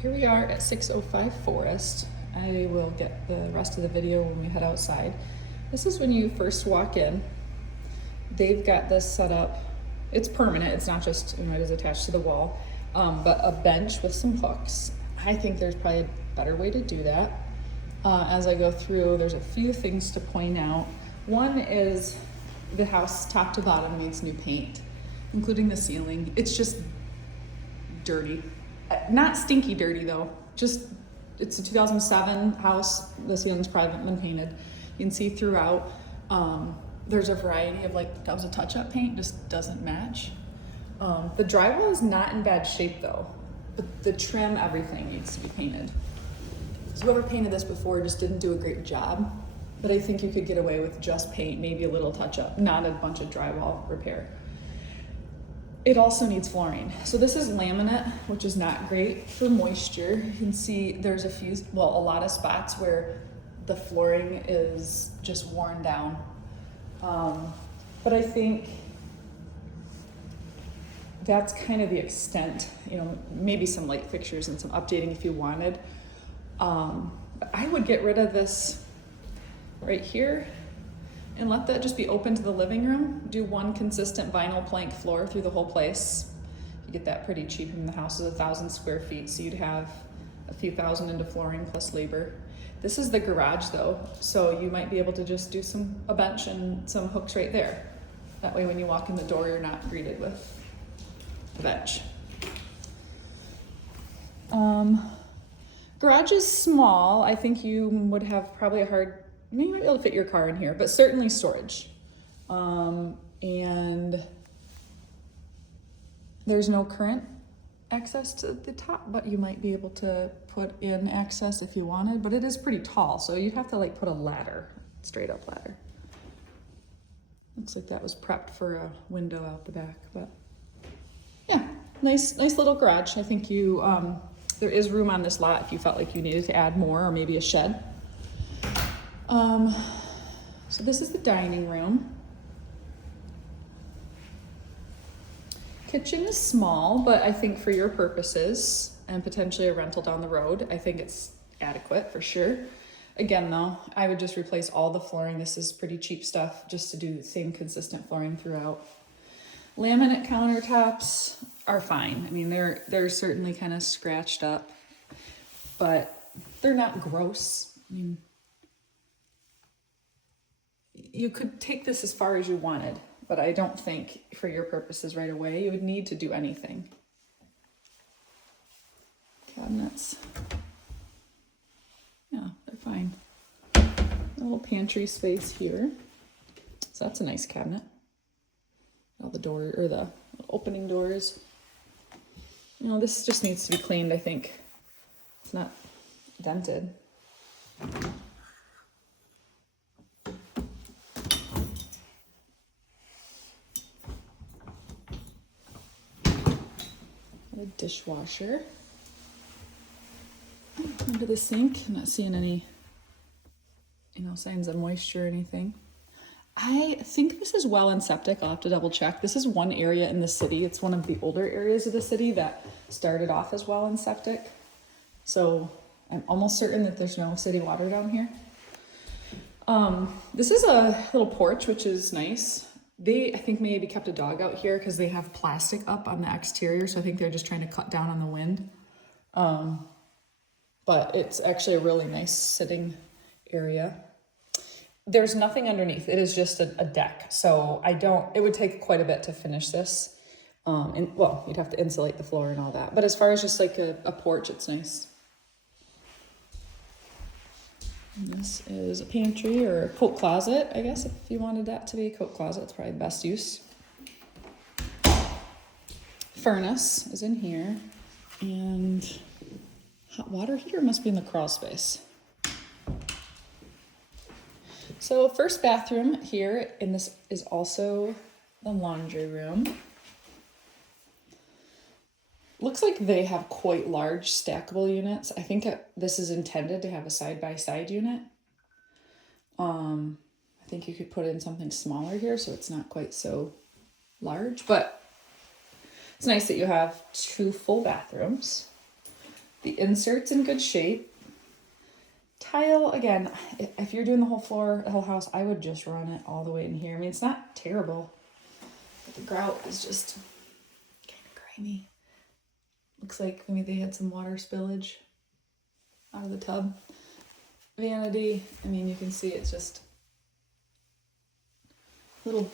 Here we are at 605 Forest. I will get the rest of the video when we head outside. This is when you first walk in. They've got this set up. It's permanent. It's not just, it is attached to the wall, but a bench with some hooks. I think there's probably a better way to do that. As I go through, there's a few things to point out. One is the house top to bottom needs new paint, including the ceiling. It's just dirty. Not stinky dirty though, just it's a 2007 house. The ceiling's probably haven't been painted. You can see throughout. There's a variety of that was a touch-up paint, just doesn't match. The drywall is not in bad shape though, but the trim, everything needs to be painted. So whoever painted this before just didn't do a great job, but I think you could get away with just paint, maybe a little touch-up, not a bunch of drywall repair. It also needs flooring. So this is laminate, which is not great for moisture. You can see there's a lot of spots where the flooring is just worn down. But I think that's kind of the extent, maybe some light fixtures and some updating if you wanted. I would get rid of this right here and let that just be open to the living room. Do one consistent vinyl plank floor through the whole place. You get that pretty cheap. The house is 1,000 square feet, so you'd have a few thousand into flooring plus labor. This is the garage though, so you might be able to just do a bench and some hooks right there. That way when you walk in the door, you're not greeted with a bench. Garage is small. I think you would have probably you might be able to fit your car in here, but certainly storage. And there's no current access to the top, but you might be able to put in access if you wanted, but it is pretty tall, so you'd have to put a ladder, straight up ladder. Looks like that was prepped for a window out the back, but yeah, nice little garage. I think there is room on this lot if you felt like you needed to add more, or maybe a shed. So this is the dining room. Kitchen is small, but I think for your purposes and potentially a rental down the road, I think it's adequate for sure. Again though, I would just replace all the flooring. This is pretty cheap stuff just to do the same consistent flooring throughout. Laminate countertops are fine. I mean, they're certainly kind of scratched up, but they're not gross. I mean, you could take this as far as you wanted, but I don't think for your purposes right away you would need to do anything. Cabinets. Yeah, they're fine. A little pantry space here. So that's a nice cabinet. All the door or the opening doors. This just needs to be cleaned, I think. It's not dented. A dishwasher. Under the sink, I'm not seeing any, signs of moisture or anything. I think this is well and septic. I'll have to double check. This is one area in the city. It's one of the older areas of the city that started off as well and septic. So I'm almost certain that there's no city water down here. This is a little porch, which is nice. They, I think, maybe kept a dog out here because they have plastic up on the exterior. So I think they're just trying to cut down on the wind. But it's actually a really nice sitting area. There's nothing underneath. It is just a deck. So it would take quite a bit to finish this. You'd have to insulate the floor and all that. But as far as just a porch, it's nice. And this is a pantry or a coat closet, I guess, if you wanted that to be a coat closet. It's probably the best use. Furnace is in here. And hot water heater must be in the crawl space. So first bathroom here, and this is also the laundry room. Looks like they have quite large stackable units. I think this is intended to have a side-by-side unit. I think you could put in something smaller here so it's not quite so large, but it's nice that you have two full bathrooms. The insert's in good shape. Tile, again, if you're doing the whole floor, the whole house, I would just run it all the way in here. I mean, it's not terrible, but the grout is just kind of grimy. Looks like maybe they had some water spillage out of the tub. Vanity, I mean, you can see it's just a little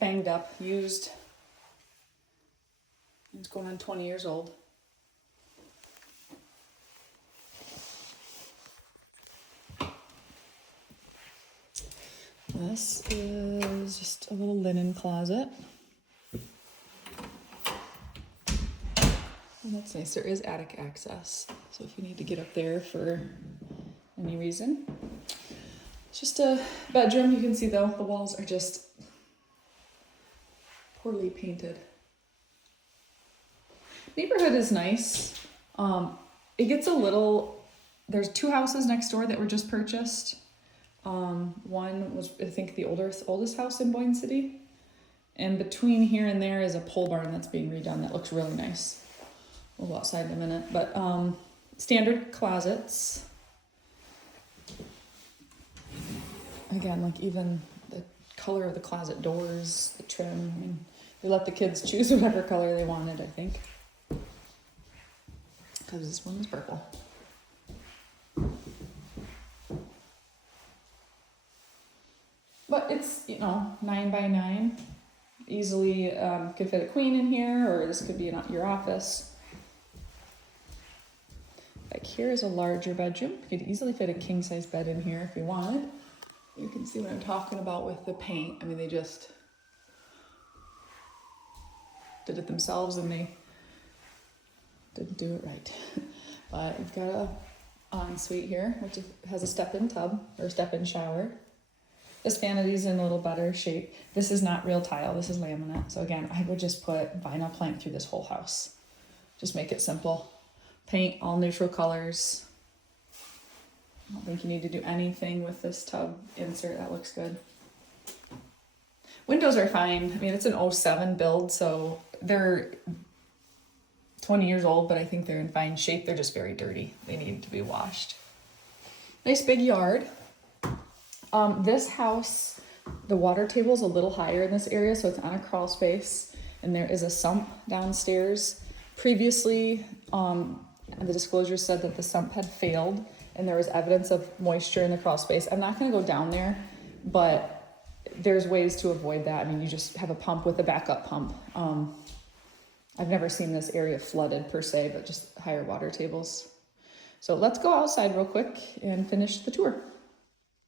banged up, used. It's going on 20 years old. This is just a little linen closet. And that's nice. There is attic access. So if you need to get up there for any reason. It's just a bedroom. You can see though, the walls are just poorly painted. Neighborhood is nice. It gets a little, there's 2 houses next door that were just purchased. One was, I think, the oldest house in Boyne City. And between here and there is a pole barn that's being redone that looks really nice. We'll go outside in a minute. But standard closets. Again, like even the color of the closet doors, the trim. I mean, they let the kids choose whatever color they wanted, I think. Because this one is purple. But it's, 9 by 9. Easily could fit a queen in here, or this could be your office. Back here is a larger bedroom. You could easily fit a king-size bed in here if you wanted. You can see what I'm talking about with the paint. I mean, they just did it themselves and they didn't do it right. But you've got a ensuite here, which has a step-in tub or step-in shower. This vanity's in a little better shape. This is not real tile, this is laminate. So again, I would just put vinyl plank through this whole house. Just make it simple. Paint all neutral colors. I don't think you need to do anything with this tub insert. That looks good. Windows are fine. I mean, it's an 07 build, so they're 20 years old, but I think they're in fine shape. They're just very dirty. They need to be washed. Nice big yard. This house, the water table is a little higher in this area, so it's on a crawl space, and there is a sump downstairs. Previously, the disclosure said that the sump had failed, and there was evidence of moisture in the crawl space. I'm not going to go down there, but there's ways to avoid that. I mean, you just have a pump with a backup pump. I've never seen this area flooded per se, but just higher water tables. So let's go outside real quick and finish the tour.